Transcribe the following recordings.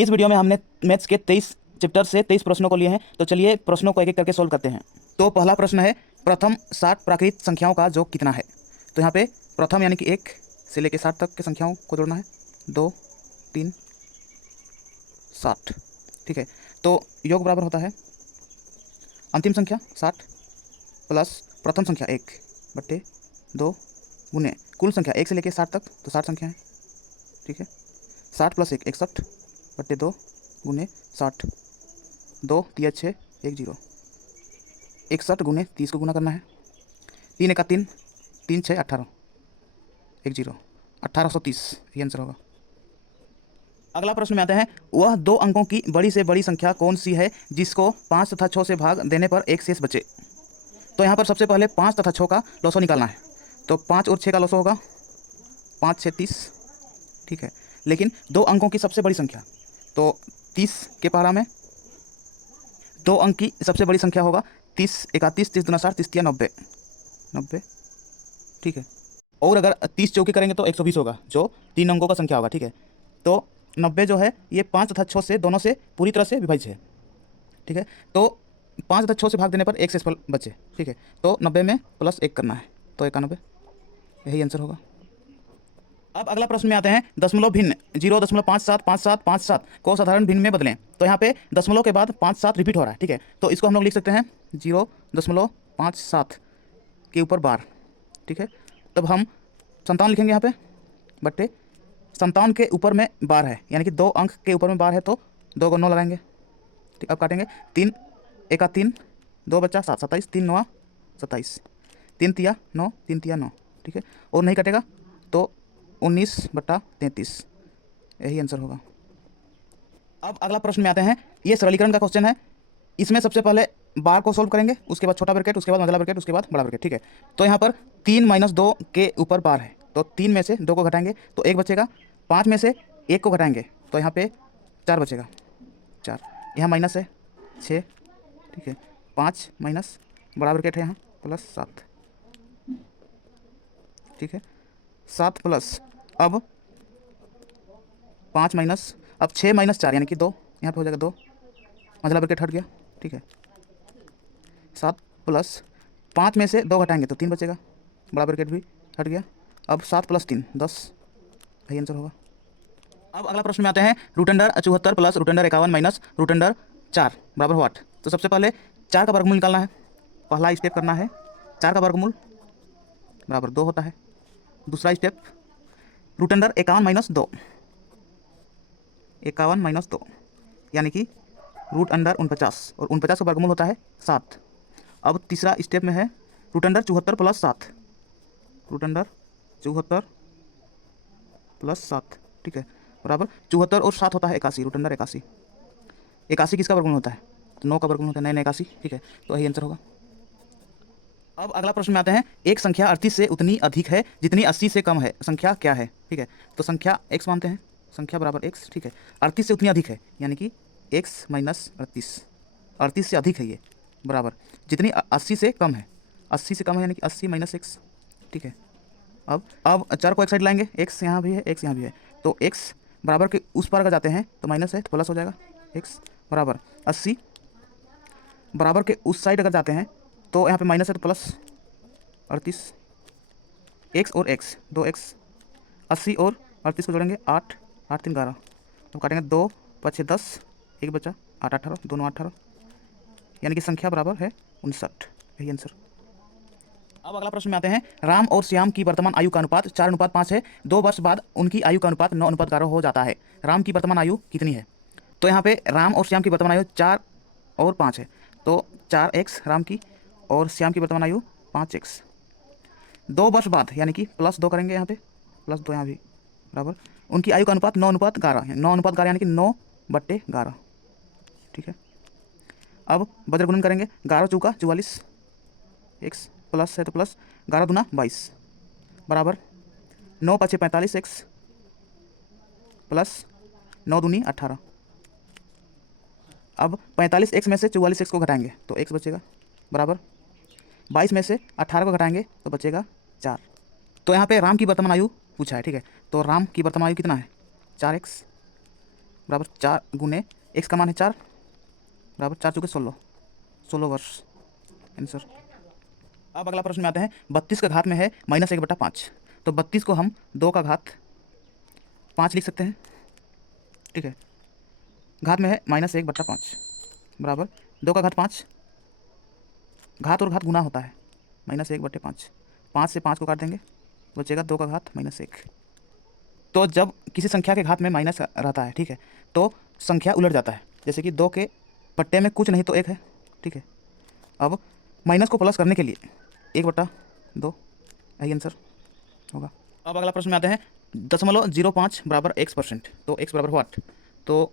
इस वीडियो में हमने मैथ्स के 23 चैप्टर से 23 प्रश्नों को लिए हैं। तो चलिए प्रश्नों को एक एक करके सोल्व करते हैं। तो पहला प्रश्न है, प्रथम 60 प्राकृत संख्याओं का योग कितना है। तो यहाँ पे प्रथम यानी कि 1 से लेकर 60 तक के संख्याओं को जोड़ना है। 2 3 60, ठीक है। तो योग बराबर होता है अंतिम संख्या 60 प्लस प्रथम संख्या 1 बट्टे 2 गुने कुल संख्या 1 से लेकर 60 तक, तो 60 संख्या है, ठीक है। 60 प्लस 1 61 बट्टे 2 गुने 60, 2 3 6 1 0, 61 गुने 30 को गुना करना है। 3 1 3, 3 6 18 1 0, 1830 ये आंसर होगा। अगला प्रश्न में आते हैं, वह 2 अंकों की बड़ी से बड़ी संख्या कौन सी है जिसको 5 तथा 6 से भाग देने पर एक शेष बचे। तो यहाँ पर सबसे पहले 5 तथा 6 का लॉसो निकालना है। तो 5 और 6 का लॉसो होगा 5 6 30, ठीक है। लेकिन 2 अंकों की सबसे बड़ी संख्या, तो 30 के पहाड़ा में 2 अंक की सबसे बड़ी संख्या होगा 30 31 30 दूना 60 30 तिया 90 90, ठीक है। और अगर 30 चौके करेंगे तो 120 होगा, जो 3 अंकों का संख्या होगा, ठीक है। तो 90 जो है ये 5 तथा 6 से दोनों से पूरी तरह से विभाज्य है, ठीक है। तो 5 तथा 6 से भाग देने पर एक शेषफल बचे, ठीक है। तो 90 में प्लस 1 करना है, तो 91, यही आंसर होगा। अब अगला प्रश्न में आते हैं, दशमलव भिन्न 0.575757 को साधारण भिन्न में बदलें। तो यहाँ पे दशमलव के बाद 5 7 रिपीट हो रहा है, ठीक है। तो इसको हम लोग लिख सकते हैं 0.57 के ऊपर बार, ठीक है। तब हम 57 लिखेंगे यहाँ पे बट्टे 57 के ऊपर में बार है, यानी कि 2 अंक के ऊपर में बार है, तो 2 को 9 लगाएंगे, ठीक। अब काटेंगे 3 1 3, 2 बच्चा 7 27 3 9 27, 3 तिया 9 3 तिया 9, ठीक है। और नहीं कटेगा तो 19/33, यही आंसर होगा। अब अगला प्रश्न में आते हैं, ये सरलीकरण का क्वेश्चन है। इसमें सबसे पहले बार को सोल्व करेंगे, उसके बाद छोटा ब्रैकेट, उसके बाद मझला ब्रैकेट, उसके बाद बड़ा ब्रैकेट, ठीक है। तो यहाँ पर 3 - 2 के ऊपर बार है, तो 3 में से 2 को घटाएंगे तो 1 बचेगा। 5 में से 1 को घटाएंगे तो यहाँ पे 4 बचेगा, 4। यहाँ माइनस है 6, ठीक है। 5 माइनस बड़ा ब्रैकेट है यहाँ प्लस 7, ठीक है। 7 प्लस अब 5 माइनस, अब 6 - 4 यानी कि 2, यहाँ पे हो जाएगा 2, मझला ब्रैकेट हट गया, ठीक है। 7 प्लस 5 में से 2 घटाएंगे तो 3 बचेगा, बड़ा ब्रैकेट भी हट गया। अब 7 प्लस 3 10, यही आंसर होगा। अब अगला प्रश्न में आते हैं, √74 प्लस √51 माइनस √4 बराबर व्हाट। तो सबसे पहले 4 का वर्गमूल निकालना है, पहला स्टेप करना है। 4 का वर्गमूल बराबर 2 होता है। दूसरा स्टेप √51 - 2, 51 - 2 यानी कि √49, और 49 का वर्गमूल होता है 7। अब तीसरा स्टेप में है √74 प्लस 7, √74 प्लस 7, ठीक है, बराबर 74 और 7 होता है 81, √81। 81 किसका वर्गमूल होता है, तो 9 का वर्गमूल होता है 9 81, ठीक है। तो यही आंसर होगा। अब अगला प्रश्न में आते हैं, एक संख्या 38 से उतनी अधिक है जितनी 80 से कम है, संख्या क्या है, ठीक है। तो संख्या x मानते हैं, संख्या बराबर x, ठीक है। 38 से उतनी अधिक है यानी कि x - 38, 38 से अधिक है ये, बराबर जितनी 80 से कम है, 80 से कम है यानी कि 80 - x, ठीक है। अब 4 को एक साइड लाएंगे, x यहाँ भी है, x यहाँ भी है, तो x बराबर के उस पार अगर जाते हैं तो माइनस है तो प्लस हो जाएगा। x बराबर 80 बराबर के उस साइड अगर जाते हैं तो यहाँ पे माइनस है तो प्लस 38, x और x 2x, 80 और 38 को जोड़ेंगे 8 8 3 11, तो काटेंगे 2 5 6 10, 1 बचा 8 18, दोनों 18, यानी कि संख्या बराबर है 59, यही आंसर। अब अगला प्रश्न में आते हैं, राम और श्याम की वर्तमान आयु का अनुपात 4:5 है। 2 वर्ष बाद उनकी आयु का अनुपात 9:11 हो जाता है। राम की वर्तमान आयु कितनी है। तो यहाँ पे राम और श्याम की वर्तमान आयु 4 और 5 है, तो 4x राम की और श्याम की वर्तमान आयु 5x। 2 वर्ष बाद यानी कि +2 करेंगे, यहाँ पे +2 यहाँ भी, बराबर उनकी आयु का अनुपात 9:11 है। 9:11 यानी कि 9/11, ठीक है। अब वज्र गुणन करेंगे, 11 चौका 44, x प्लस है तो प्लस 11 दूना 22, बराबर 9 5 45 x प्लस 9 दूनी 18। अब 45x में से 44x को घटाएंगे तो x बचेगा, बराबर 22 में से 18 को घटाएंगे तो बचेगा 4। तो यहाँ पे राम की वर्तमान आयु पूछा है, ठीक है। तो राम की वर्तमान आयु कितना है 4x, बराबर 4 गुने एक्स का मान है 4 बराबर 4 चौके 16, 16 वर्ष आंसर। अब अगला प्रश्न में आते हैं, 32 का घात में है -1/5। तो 32 को हम 2 का घात 5 लिख सकते हैं, ठीक है। घात में है -1/5 बराबर 2 का घात 5, घात और घात गुना होता है, -1/5, 5 से 5 को काट देंगे, बचेगा 2 का घात -1। तो जब किसी संख्या के घात में माइनस रहता है, ठीक है, तो संख्या उलट जाता है। जैसे कि 2 के पट्टे में कुछ नहीं तो 1 है, ठीक है। अब माइनस को प्लस करने के लिए 1/2 यही आंसर होगा। अब अगला प्रश्न में आते हैं, 0.05 बराबर x%। तो x बराबर व्हाट? तो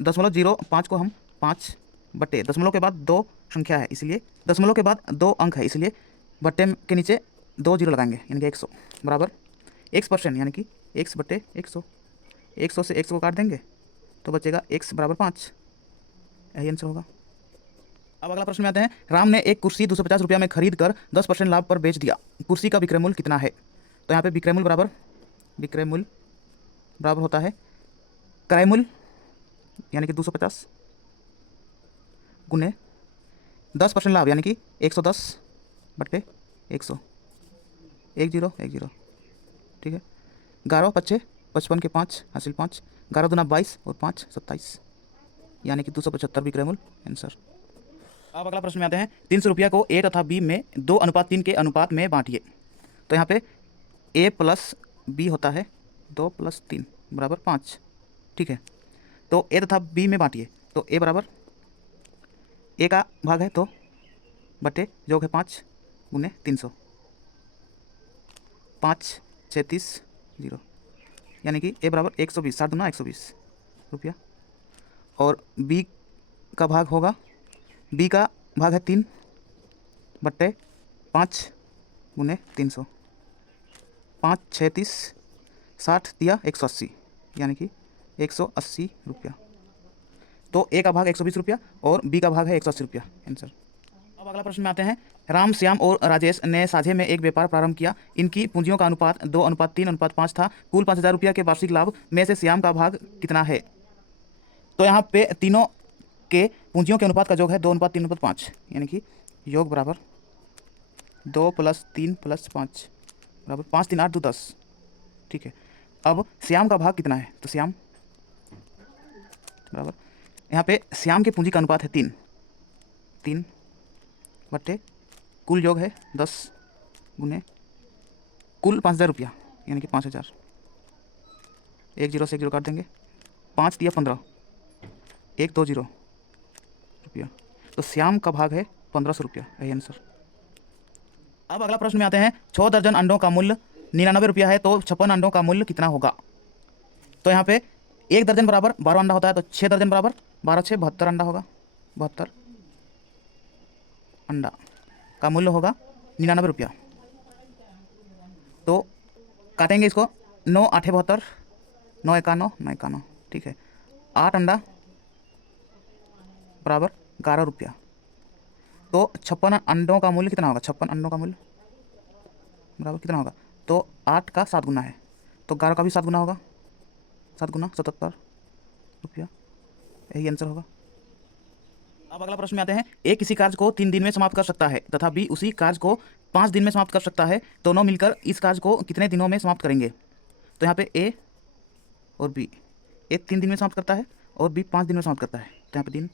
0.05 को हम 5 बट्टे दशमलव के बाद 2 संख्या है, इसलिए दशमलव के बाद 2 अंक है, इसलिए बट्टे के नीचे 2 जीरो लगाएंगे, यानी कि 100 बराबर x%, यानी कि x बट्टे 100। 100 से 100 को काट देंगे तो बचेगा x बराबर 5, यही आंसर होगा। अब अगला प्रश्न में आते हैं, राम ने एक कुर्सी 250 रुपया में खरीद कर 10% लाभ पर बेच दिया, कुर्सी का विक्रय मूल्य कितना है? तो यहाँ पे विक्रय मूल्य बराबर होता है क्रय मूल्य, यानी कि 250 गुने 10% लाभ, यानी कि 110 बट्टे 100, 10 10, ठीक है। 11 पच्चे 55 के 5 हासिल 5, 11 दूना 22 और 5 27, यानी कि 275 विक्रय मूल्य आंसर। अब अगला प्रश्न में आते हैं, 300 रुपया को ए तथा बी में 2:3 के अनुपात में बांटिए। तो यहाँ पे ए प्लस बी होता है 2 + 3 बराबर 5, ठीक है। तो ए तथा बी में बांटिए, तो ए बराबर ए का भाग है तो बटे जोग है 5 गुने 300, 5 36 0, यानी कि ए बराबर 120, 7 दूना 120 रुपया। और बी का भाग होगा, बी का भाग है 3 बट्टे 5 गुने 300, 5 36 60 दिया 180, यानी कि 180 रुपया। तो ए का भाग 120 रुपया और बी का भाग है 180 रुपया आंसर। अब अगला प्रश्न में आते हैं, राम श्याम और राजेश ने साझे में एक व्यापार प्रारंभ किया, इनकी पूंजियों का अनुपात 2:3:5 था, कुल 5,000 रुपया के वार्षिक लाभ में से श्याम का भाग कितना है? तो यहाँ पे तीनों के पूंजियों के अनुपात का योग है 2:3:5, यानी कि योग बराबर 2 + 3 + 5 बराबर 5 3 8 2 10, ठीक है। अब श्याम का भाग कितना है? तो श्याम बराबर, यहाँ पे श्याम के पूंजी का अनुपात है 3 बट्टे कुल योग है 10 गुने कुल 5,000 रुपया, यानी कि 5,000, 1 0 से 1 0 काट देंगे, 5 दिया 15, 1 2 0 रुपया। तो श्याम का भाग है 1,500 रुपया, यही आंसर। अब अगला प्रश्न में आते हैं, 6 दर्जन अंडों का मूल्य 99 रुपया है, तो 56 अंडों का मूल्य कितना होगा? तो यहाँ पे 1 दर्जन बराबर 12 अंडा होता है, तो 6 दर्जन बराबर 12 6 72 अंडा होगा, 72 अंडा का मूल्य होगा 99 रुपया। तो काटेंगे इसको, 9 8 72, 9 51 9 51, ठीक है। 8 अंडा बराबर 11 रुपया। तो 56 अंडों का मूल्य कितना होगा? 56 अंडों का मूल्य बराबर कितना होगा? तो 8 का 7 गुना है, तो 11 का भी 7 गुना होगा, 7 गुना 77 रुपया, यही आंसर होगा। अब अगला प्रश्न में आते हैं, ए किसी कार्य को 3 दिन में समाप्त कर सकता है तथा बी उसी कार्य को 5 दिन में समाप्त कर सकता है, दोनों मिलकर इस कार्य को कितने दिनों में समाप्त करेंगे? तो यहाँ पे ए और बी, ए 3 दिन में समाप्त करता है और बी 5 दिन में समाप्त करता है, तो यहाँ पे दिन,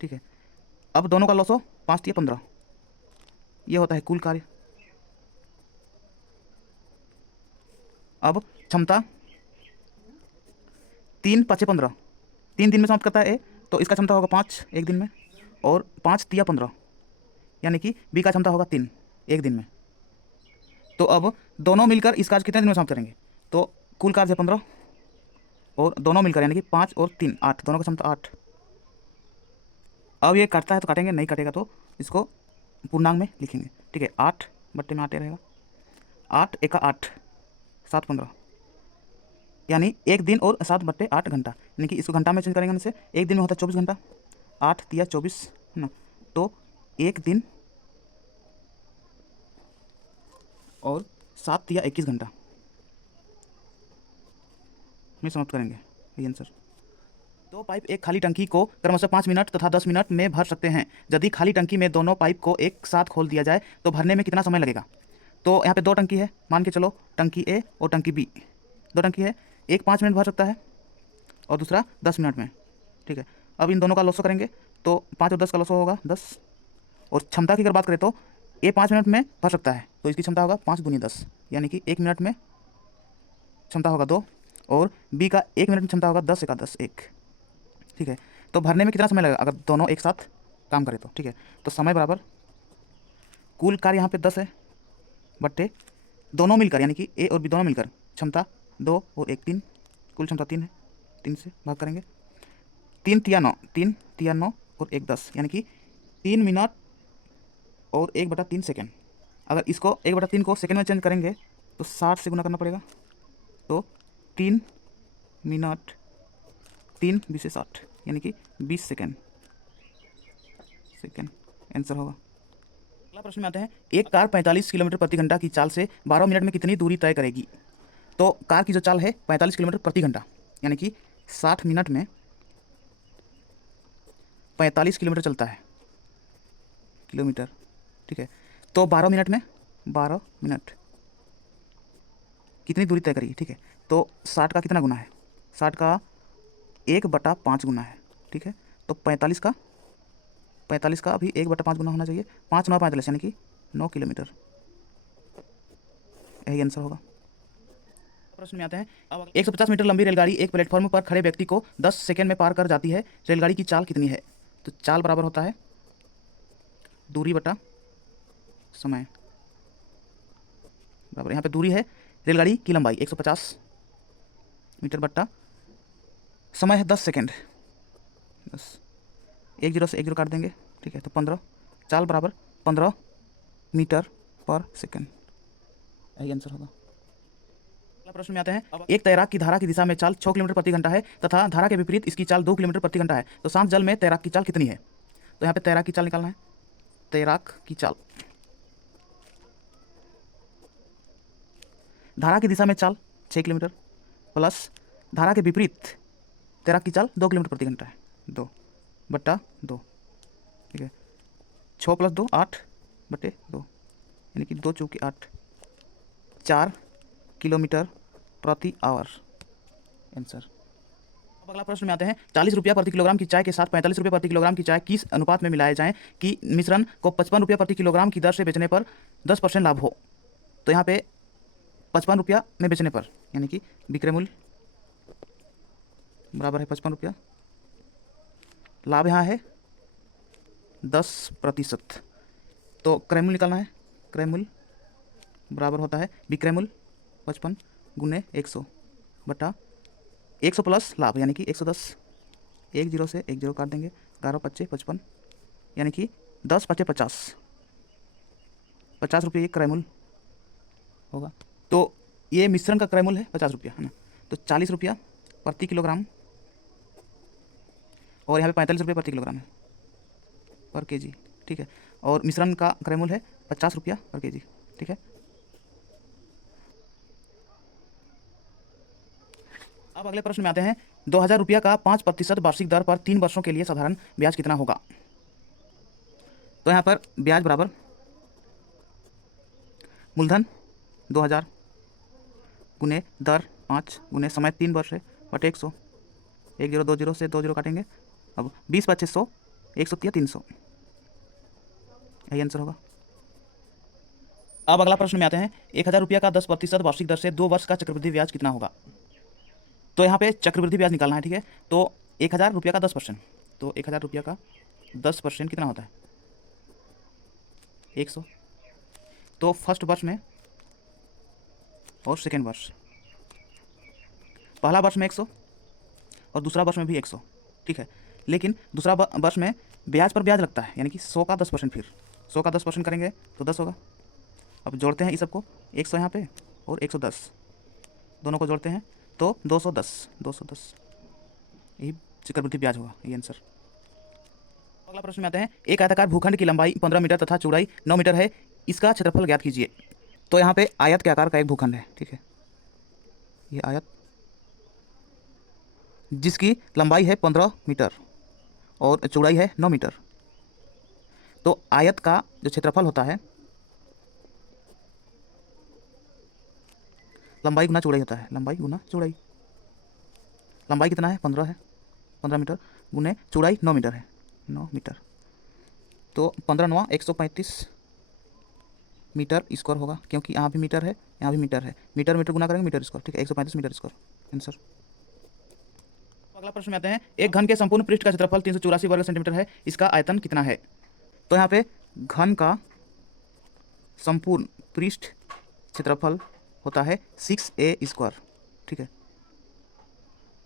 ठीक है। अब दोनों का लॉसो 5 या 15, ये होता है कुल कार्य। अब क्षमता 3 5 15, 3 दिन में समाप्त करता है ए, तो इसका क्षमता होगा 5 एक दिन में, और 5 या 15, यानी कि बी का क्षमता होगा 3 एक दिन में। तो अब दोनों मिलकर इस कार्य कितने दिन में समाप्त करेंगे? तो कुल कार्य है 15 और दोनों मिलकर यानी कि 5 और 3 8, दोनों का क्षमता 8। अब ये काटता है तो काटेंगे, नहीं काटेगा तो इसको पूर्णांक में लिखेंगे, ठीक है। 8 बट्टे में 8 रहेगा, 8 1 8 7 15, यानी एक दिन और 7 बट्टे 8 घंटा, यानी कि इसको घंटा में चेंज करेंगे ना, से एक दिन में होता है 24 घंटा, 8 तिया 24 है ना, तो एक दिन और 7 तिया 21 घंटा में समाप्त करेंगे, ये आंसर। दो पाइप एक खाली टंकी को क्रमशः 5 मिनट तथा 10 मिनट में भर सकते हैं। यदि खाली टंकी में दोनों पाइप को एक साथ खोल दिया जाए तो भरने में कितना समय लगेगा? तो यहाँ पे दो टंकी है, मान के चलो टंकी ए और टंकी बी। दो टंकी है, एक 5 मिनट भर सकता है और दूसरा 10 मिनट में। ठीक है, अब इन दोनों का लॉसो करेंगे तो 5 और 10 का लॉसो होगा 10। और क्षमता की अगर बात करें तो ए 5 मिनट में भर सकता है तो इसकी क्षमता होगा 5 दूनी 10, यानी कि 1 मिनट में क्षमता होगा 2, और बी का 1 मिनट में क्षमता होगा 10 × 10 1। ठीक है, तो भरने में कितना समय लगेगा अगर दोनों एक साथ काम करें तो? ठीक है, तो समय बराबर कुल कार्य यहाँ पे 10 है बट्टे दोनों मिलकर, यानी कि ए और बी दोनों मिलकर क्षमता 2 और 1 3, कुल क्षमता 3 है, 3 से भाग करेंगे। 3 तिया 9, 3 तिया 9 और 1 10, यानी कि 3 मिनट और 1/3 सेकेंड। अगर इसको 1/3 को सेकेंड में चेंज करेंगे तो 60 से गुना करना पड़ेगा, तो 3 मिनट 3 20 से 60, यानी कि 20 सेकेंड आंसर होगा। अगला प्रश्न में आते हैं, एक कार 45 किलोमीटर प्रति घंटा की चाल से 12 मिनट में कितनी दूरी तय करेगी? तो कार की जो चाल है 45 किलोमीटर प्रति घंटा, यानी कि 60 मिनट में 45 किलोमीटर चलता है किलोमीटर। ठीक है, तो 12 मिनट में 12 मिनट कितनी दूरी तय करेगी? ठीक है, तो 60 का कितना गुना है? 60 का 1/5 गुना है। ठीक है, तो 45 का अभी 1/5 गुना होना चाहिए, 5 9 45, यानी कि 9 किलोमीटर। यही आंसर होगा। प्रश्न में आते हैं, अब 150 मीटर लंबी रेलगाड़ी एक प्लेटफॉर्म पर खड़े व्यक्ति को 10 सेकंड में पार कर जाती है। रेलगाड़ी की चाल कितनी है? तो चाल बराबर होता है दूरी बटा समय, बराबर यहाँ पे दूरी है रेलगाड़ी की लंबाई 150 मीटर बट्टा समय है 10 सेकेंड। 10 1 0 से 1 0 काट देंगे। ठीक है, तो 15, चाल बराबर 15 मीटर पर सेकेंड। यही आंसर होगा। अगला प्रश्न में आते हैं, एक तैराक की धारा की दिशा में चाल 6 किलोमीटर प्रति घंटा है तथा धारा के विपरीत इसकी चाल 2 किलोमीटर प्रति घंटा है, तो शांत जल में तैराक की चाल कितनी है? तो यहाँ पे तैराक की चाल निकालना है। तैराक की चाल, धारा की दिशा में चाल 6 किलोमीटर प्लस धारा के विपरीत तैराक की चाल 2 किलोमीटर प्रति घंटा है, 2/2। ठीक है, 6 + 2 8/2, यानी कि 2 चौके 8, 4 किलोमीटर प्रति आवर आंसर। अब अगला प्रश्न में आते हैं, 40 रुपया प्रति किलोग्राम की चाय के साथ 45 रुपये प्रति किलोग्राम की चाय किस अनुपात में मिलाए जाएं कि मिश्रण को 55 रुपये प्रति किलोग्राम की दर से बेचने पर 10% लाभ हो? तो यहाँ पे 55 रुपया में बेचने पर, यानी कि विक्रय मूल्य बराबर है 55 रुपया, लाभ यहाँ है 10%, तो क्रय मूल्य निकालना है। क्रय मूल्य बराबर होता है विक्रय मूल्य 55 × 100 बटा 100 प्लस लाभ, यानी कि 110। 1 0 से 1 0 काट देंगे, 11 5 55, यानी कि 10 5 50, 50 रुपये ये क्रय मूल्य होगा। तो ये मिश्रण का क्रय मूल्य है 50 रुपया, है ना, तो 40 रुपया प्रति किलोग्राम और यहाँ पे 45 रुपये प्रति किलोग्राम है पर केजी। ठीक है, और मिश्रण का क्रय मूल्य है 50 रुपया पर केजी। ठीक है, अब अगले प्रश्न में आते हैं, 2000 रुपया का 5% वार्षिक दर पर 3 वर्षों के लिए साधारण ब्याज कितना होगा? तो यहाँ पर ब्याज बराबर मूलधन 2000 गुने दर 5 गुने समय 3 वर्ष है बटे 100। 1 0 2 0 से 2 0 काटेंगे, अब 20 5 100, 100 300, यही आंसर होगा। अब अगला प्रश्न में आते हैं, 1000 रुपया का 10% वार्षिक दर से 2 वर्ष का चक्रवृद्धि ब्याज कितना होगा? तो यहाँ पे चक्रवृद्धि ब्याज निकालना है। ठीक है, तो 1000 रुपया का 10%, तो 1000 रुपया का 10% कितना होता है? 100। तो फर्स्ट वर्ष में और सेकेंड वर्ष, पहला वर्ष में 100 और दूसरा वर्ष में भी 100। ठीक है, लेकिन दूसरा वर्ष में ब्याज पर ब्याज लगता है, यानी कि 100 का 10%, फिर 100 का 10% करेंगे तो 10 होगा। अब जोड़ते हैं इस सबको, 100 यहाँ पे और 110, दोनों को जोड़ते हैं तो 210, यही चक्रवृद्धि ब्याज होगा, ये आंसर। अगला प्रश्न में आते हैं, एक आयताकार भूखंड की लंबाई 15 मीटर तथा चौड़ाई 9 मीटर है, इसका क्षेत्रफल ज्ञात कीजिए। तो यहाँ पे आयत के आकार का एक भूखंड है। ठीक है, ये आयत जिसकी लंबाई है 15 मीटर और चौड़ाई है 9 मीटर। तो आयत का जो क्षेत्रफल होता है, लंबाई गुना चौड़ाई होता है, लंबाई गुना चौड़ाई। लंबाई कितना है? 15 है, 15 मीटर, गुने चौड़ाई 9 मीटर है, 9 मीटर। तो 15 9 135 मीटर स्क्वायर होगा, क्योंकि यहाँ भी मीटर है, यहाँ भी मीटर है। मीटर मीटर गुना करेंगे मीटर स्क्वायर, ठीक है, 135 मीटर स्क्वायर आंसर। अगला प्रश्न में आते हैं। एक घन के संपूर्ण पृष्ठ का क्षेत्रफल 384 वर्ग सेंटीमीटर है, इसका आयतन कितना है? तो यहाँ पे घन का संपूर्ण पृष्ठ क्षेत्रफल होता है 6a स्क्वायर, ठीक है।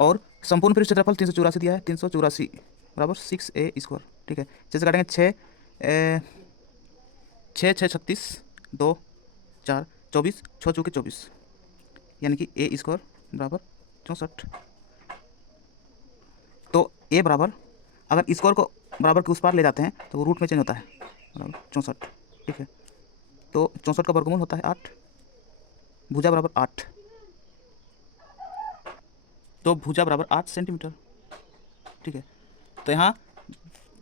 और संपूर्ण पृष्ठ क्षेत्रफल 384 दिया है, 384 बराबर 6a स्क्वायर, ठीक है। जैसे काटेंगे 6 6 36 2 4 24 6 चौके 24, यानी कि a स्क्वायर बराबर 64। तो a बराबर, अगर स्क्वायर को बराबर के उस पार ले जाते हैं तो वो रूट में चेंज होता है, बराबर 64, ठीक है। तो 64 का वर्गमूल होता है 8, भुजा बराबर 8, तो भुजा बराबर 8 सेंटीमीटर, ठीक है। तो यहाँ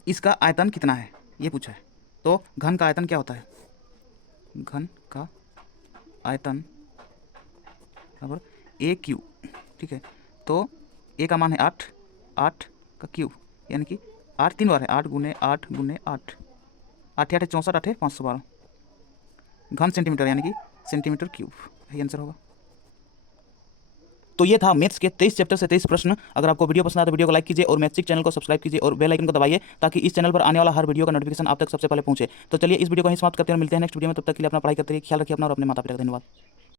इसका आयतन कितना है ये पूछा है। तो घन का आयतन क्या होता है? घन का आयतन बराबर ए क्यू, ठीक है। तो ए का मान है 8, 8 का क्यूब यानी कि 8 3 बार है, 8 गुने 8 गुने 8, 8 8 64, 8 512 घन सेंटीमीटर यानी कि सेंटीमीटर क्यूब, यही आंसर होगा। तो ये था मैथ्स के 23 चैप्टर से 23 प्रश्न। अगर आपको वीडियो पसंद आया तो वीडियो को लाइक कीजिए और मैथ्सिक चैनल को सब्सक्राइब कीजिए और बेल आइकन को दबाइए ताकि इस चैनल पर आने वाला हर वीडियो का नोटिफिकेशन आप तक सबसे पहले पहुंचे। तो चलिए इस वीडियो को ही समाप्त करते हैं, मिलते हैं नेक्स्ट वीडियो में। तब तक के लिए अपना पढ़ाई करते रहिए, ख्याल रखिए अपना और अपने माता पिता का। धन्यवाद।